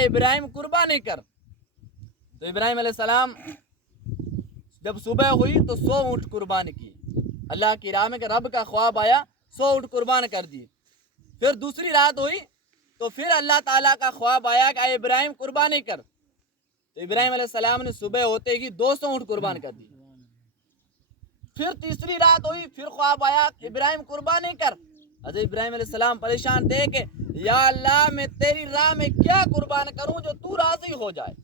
اے ابراہیم قربانی کر۔ تو ابراہیم علیہ السلام جب صبح ہوئی تو 100 اونٹ قربان کیے اللہ کی راہ میں، کہ رب کا خواب آیا 100 اونٹ قربان کر دیے۔ پھر دوسری رات ہوئی تو پھر اللہ تعالیٰ کا خواب آیا کہ اے ابراہیم قربانی کر۔ تو ابراہیم علیہ السلام نے صبح ہوتے ہی 200 اونٹ قربان کر دی۔ پھر تیسری رات ہوئی، پھر خواب آیا ابراہیم قربانی کر۔ حضرت ابراہیم علیہ السلام پریشان تھے کہ یا اللہ میں تیری راہ میں کیا قربان کروں جو تو راضی ہو جائے۔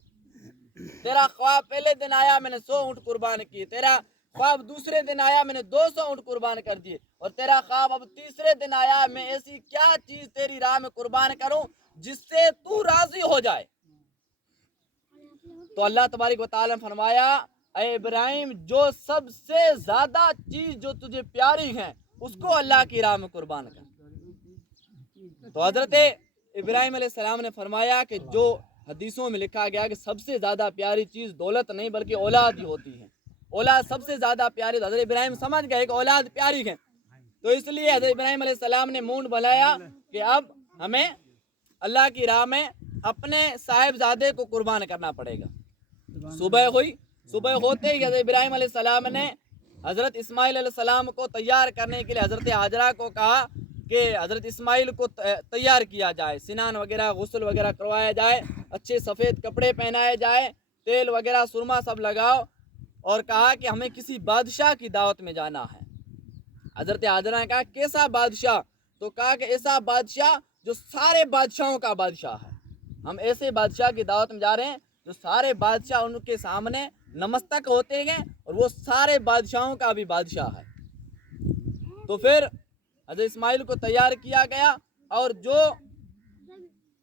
تیرا خواب پہلے دن آیا میں نے 100 اونٹ قربان کیے، تیرا خواب دوسرے دن آیا میں نے 200 اونٹ قربان کر دیے، اور تیرا خواب اب تیسرے دن آیا میں ایسی کیا چیز تیری راہ میں قربان کروں جس سے تو راضی ہو جائے۔ تو اللہ تبارک و تعالیٰ نے فرمایا اے ابراہیم جو سب سے زیادہ چیز جو تجھے پیاری ہیں اس کو اللہ کی راہ میں قربان کر۔ تو حضرت ابراہیم علیہ السلام نے فرمایا کہ جو حدیثوں میں لکھا گیا کہ سب سے زیادہ پیاری چیز دولت نہیں بلکہ اولاد ہی ہوتی ہے، اولاد سب سے زیادہ پیاری۔ حضرت ابراہیم سمجھ گئے کہ اولاد پیاری ہے، تو اس لیے حضرت ابراہیم علیہ السلام نے مونڈ بنایا کہ اب ہمیں اللہ کی راہ میں اپنے صاحبزادے کو قربان کرنا پڑے گا۔ صبح ہوئی، صبح ہوتے ہی حضرت ابراہیم علیہ السلام نے حضرت اسماعیل علیہ السلام کو تیار کرنے کے لیے حضرت حاجرہ کو کہا کہ حضرت اسماعیل کو تیار کیا جائے، سنان وغیرہ غسل وغیرہ کروایا جائے، اچھے سفید کپڑے پہنائے جائے، تیل وغیرہ سرما سب لگاؤ، اور کہا کہ ہمیں کسی بادشاہ کی دعوت میں جانا ہے۔ حضرت حاجرہ نے کہا کیسا بادشاہ؟ تو کہا کہ ایسا بادشاہ جو سارے بادشاہوں کا بادشاہ ہے، ہم ایسے بادشاہ کی دعوت میں جا رہے ہیں جو سارے بادشاہ ان کے سامنے نمستک ہوتے ہیں اور وہ سارے بادشاہوں کا بھی بادشاہ ہے۔ تو پھر حضرت اسماعیل کو تیار کیا گیا اور جو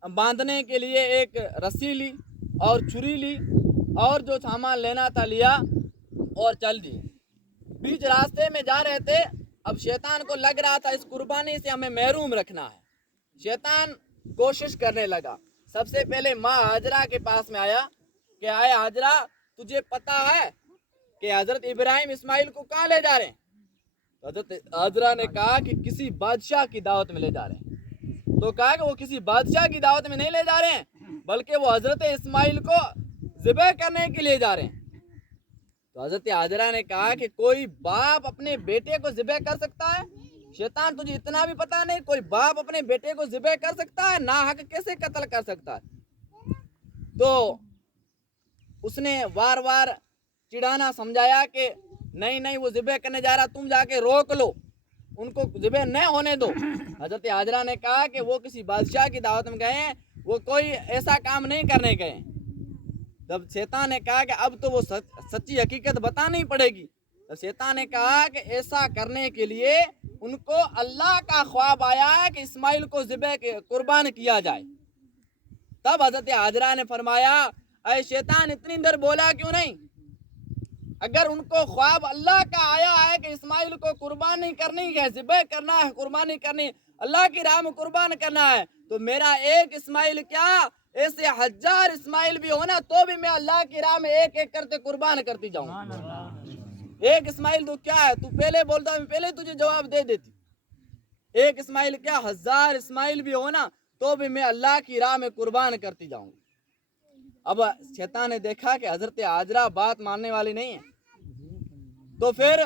باندھنے کے لیے ایک رسی لی اور چھری لی اور جو سامان لینا تھا لیا اور چل دیے۔ بیچ راستے میں جا رہے تھے، اب شیطان کو لگ رہا تھا اس قربانی سے ہمیں محروم رکھنا ہے۔ شیطان کوشش کرنے لگا، سب سے پہلے ماں حاجرہ کے پاس میں آیا کہ آئے حاجرہ تجھے پتا ہے کہ حضرت ابراہیم اسماعیل کو کہاں لے جا رہے ہیں؟ حضرت حاجرہ نے کہا کہ کسی بادشاہ کی دعوت میں لے جا رہے ہیں۔ تو کہا کہ وہ کسی بادشاہ کی دعوت میں نہیں لے جا رہے ہیں بلکہ وہ حضرت اسماعیل کو ذبح کرنے کے لیے جا رہے ہیں۔ تو حضرت حاجرہ نے کہا کہ کوئی باپ اپنے بیٹے کو ذبح کر سکتا ہے؟ شیطان تجھے اتنا بھی پتا نہیں کوئی باپ اپنے بیٹے کو ذبح کر سکتا ہے؟ ناحق کیسے قتل کر سکتا ہے؟ تو اس نے وار وار چڑھانا سمجھایا کہ نہیں وہ ذبح کرنے جا رہا، تم جا کے روک لو، ان کو ذبح نہ ہونے دو۔ حضرت حاجرہ نے کہا کہ وہ کسی بادشاہ کی دعوت میں گئے ہیں، وہ کوئی ایسا کام نہیں کرنے گئے۔ جب شیطان نے کہا کہ اب تو وہ سچی حقیقت بتانی پڑے گی، تو شیطان نے کہا کہ ایسا کرنے کے لیے ان کو اللہ کا خواب آیا ہے کہ اسماعیل کو ذبح قربان کیا جائے۔ تب حضرت حاجرہ نے فرمایا اے شیطان اتنی دیر بولا کیوں نہیں؟ اگر ان کو خواب اللہ کا آیا ہے کہ اسماعیل کو قربانی کرنی ہے، ذبح کرنا ہے، قربانی کرنی، اللہ کی راہ میں قربان کرنا ہے، تو میرا ایک اسماعیل کیا ایسے 1000 اسماعیل بھی ہونا تو بھی میں اللہ کی راہ میں ایک ایک کرتے قربان کرتی جاؤں۔ ایک اسماعیل تو کیا ہے، تو پہلے بولتا میں پہلے تجھے جواب دے دیتی۔ ایک اسماعیل کیا 1000 اسماعیل بھی ہونا تو بھی میں اللہ کی راہ میں قربان کرتی جاؤں۔ اب شیطان نے دیکھا کہ حضرت حاجرہ بات ماننے والی نہیں ہے، تو پھر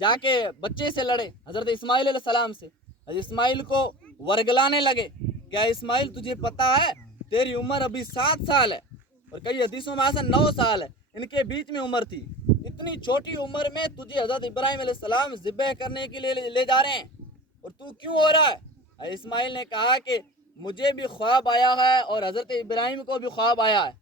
جا کے بچے سے لڑے، حضرت اسماعیل علیہ السلام سے۔ حضرت اسماعیل کو ورگلانے لگے، کیا اسماعیل تجھے پتا ہے تیری عمر ابھی 7 سال ہے، اور کئی حدیثوں میں آسان 9 سال ہے، ان کے بیچ میں عمر تھی، اتنی چھوٹی عمر میں تجھے حضرت ابراہیم علیہ السلام ذبح کرنے کے لیے لے جا رہے ہیں، اور تو کیوں ہو رہا ہے؟ اسماعیل نے کہا کہ مجھے بھی خواب آیا ہے اور حضرت ابراہیم کو بھی خواب آیا ہے،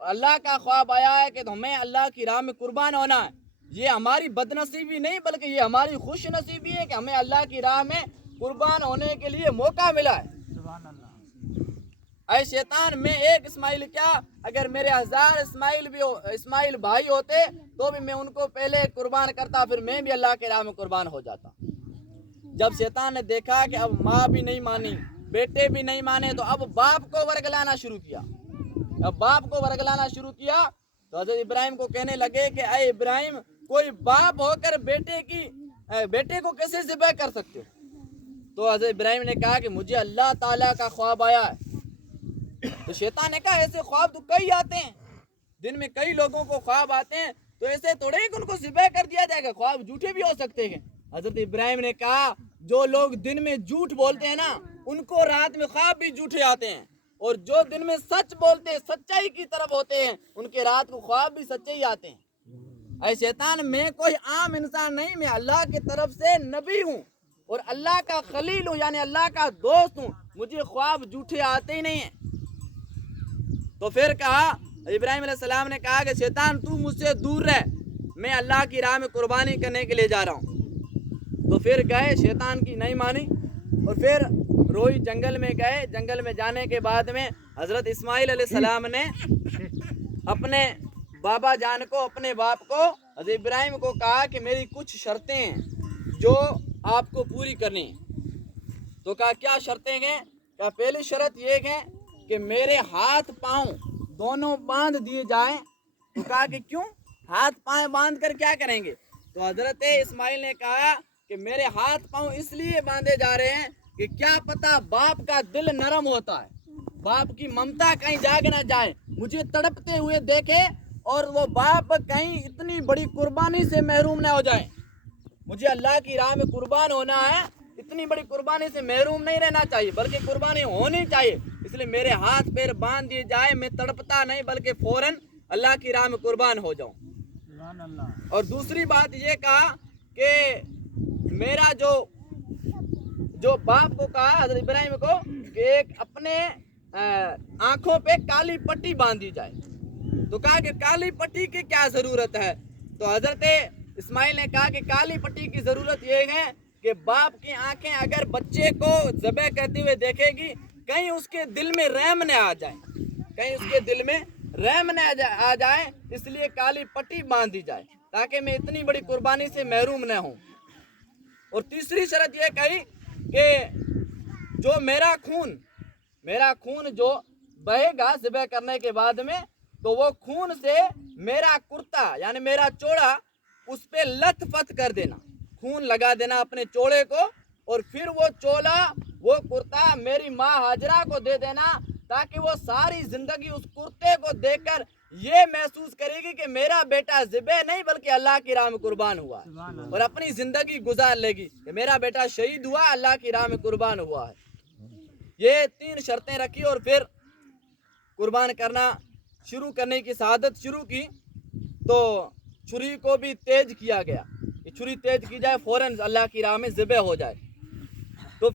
اللہ کا خواب آیا ہے کہ ہمیں اللہ کی راہ میں قربان ہونا ہے۔ یہ ہماری بد نصیبی نہیں بلکہ یہ ہماری خوش نصیبی ہے کہ ہمیں اللہ کی راہ میں قربان ہونے کے لیے موقع ملا ہے۔ اے شیطان میں ایک اسماعیل کیا اگر میرے 1000 اسماعیل بھائی ہوتے تو بھی میں ان کو پہلے قربان کرتا، پھر میں بھی اللہ کی راہ میں قربان ہو جاتا۔ جب شیطان نے دیکھا کہ اب ماں بھی نہیں مانی، بیٹے بھی نہیں مانے، تو اب باپ کو ورگلانا شروع کیا۔ اب باپ کو ورگلانا شروع کیا تو حضرت ابراہیم کو کہنے لگے کہ اے ابراہیم کوئی باپ ہو کر بیٹے کو کیسے ذبح کر سکتے ہو؟ تو حضرت ابراہیم نے کہا کہ مجھے اللہ تعالیٰ کا خواب آیا ہے تو شیطان نے کہا ایسے خواب تو کئی آتے ہیں، دن میں کئی لوگوں کو خواب آتے ہیں، تو ایسے تھوڑے ہی کہ ان کو ذبح کر دیا جائے گا، خواب جھوٹے بھی ہو سکتے ہیں۔ حضرت ابراہیم نے کہا جو لوگ دن میں جھوٹ بولتے ہیں نا ان کو رات میں خواب بھی جھوٹے آتے ہیں، اور جو دن میں سچ بولتے ہیں سچائی کی طرف ہوتے ہیں ان کے رات کو خواب بھی سچے ہی آتے ہیں۔ اے شیطان میں کوئی عام انسان نہیں، میں اللہ کی طرف سے نبی ہوں اور اللہ کا خلیل ہوں، یعنی اللہ کا دوست ہوں، مجھے خواب جھوٹے آتے ہی نہیں ہیں۔ تو پھر کہا ابراہیم علیہ السلام نے کہا کہ شیطان تو مجھ سے دور رہ، میں اللہ کی راہ میں قربانی کرنے کے لیے جا رہا ہوں۔ تو پھر گئے، شیطان کی نہیں مانی، اور پھر روئی جنگل میں گئے۔ جنگل میں جانے کے بعد میں حضرت اسماعیل علیہ السلام نے اپنے بابا جان کو، اپنے باپ کو، حضرت ابراہیم کو کہا کہ میری کچھ شرطیں ہیں جو آپ کو پوری کرنی ہیں۔ تو کہا کیا شرطیں ہیں؟ کہا پہلی شرط یہ ہے کہ میرے ہاتھ پاؤں دونوں باندھ دیے جائیں۔ تو کہا کہ کیوں؟ ہاتھ پاؤں باندھ کر کیا کریں گے؟ تو حضرت اسماعیل نے کہا کہ میرے ہاتھ پاؤں اس لیے باندھے جا رہے ہیں کہ کیا پتا باپ کا دل نرم ہوتا ہے، باپ کی ممتا کہیں جاگ نہ جائے، مجھے تڑپتے ہوئے دیکھے اور وہ باپ کہیں اتنی بڑی قربانی سے محروم نہ ہو جائے۔ مجھے اللہ کی راہ میں قربان ہونا ہے، اتنی بڑی قربانی سے محروم نہیں رہنا چاہیے بلکہ قربانی ہونی چاہیے، اس لیے میرے ہاتھ پیر باندھ دیے جائے، میں تڑپتا نہیں بلکہ فوراً اللہ کی راہ میں قربان ہو جاؤں۔ اور دوسری بات یہ کہا کہ میرا جو باپ کو کہا حضرت ابراہیم کو کہ ایک اپنے آنکھوں پہ کالی پٹی باندھ دی جائے۔ تو کہا کہ کالی پٹی کی کیا ضرورت ہے؟ تو حضرت اسماعیل نے کہا کہ کالی پٹی کی ضرورت یہ ہے کہ باپ کی آنکھیں اگر بچے کو ذبح کرتے ہوئے دیکھے گی کہیں اس کے دل میں رحم نہ آ جائے، کہیں اس کے دل میں رحم نہ آ جائے، اس لیے کالی پٹی باندھ دی جائے تاکہ میں اتنی بڑی قربانی سے محروم نہ ہوں۔ اور تیسری شرط یہ کہی کہ جو میرا خون جو بہے گا ذبح کرنے کے بعد میں، تو وہ خون سے میرا کرتا یعنی میرا چوڑا اس پہ لت پت کر دینا، خون لگا دینا اپنے چوڑے کو، اور پھر وہ چولا وہ کرتا میری ماں ہاجرہ کو دے دینا تاکہ وہ ساری زندگی اس کرتے کو دیکھ کر یہ محسوس کرے گی کہ میرا بیٹا ذبح نہیں بلکہ اللہ کی راہ میں قربان ہوا ہے، اور اپنی زندگی گزار لے گی کہ میرا بیٹا شہید ہوا، اللہ کی راہ میں قربان ہوا ہے۔ یہ 3 شرطیں رکھی اور پھر قربان کرنا شروع کرنے کی سعادت شروع کی۔ تو چھری کو بھی تیز کیا گیا کہ چھری تیز کی جائے، فوراً اللہ کی راہ میں ذبح ہو جائے۔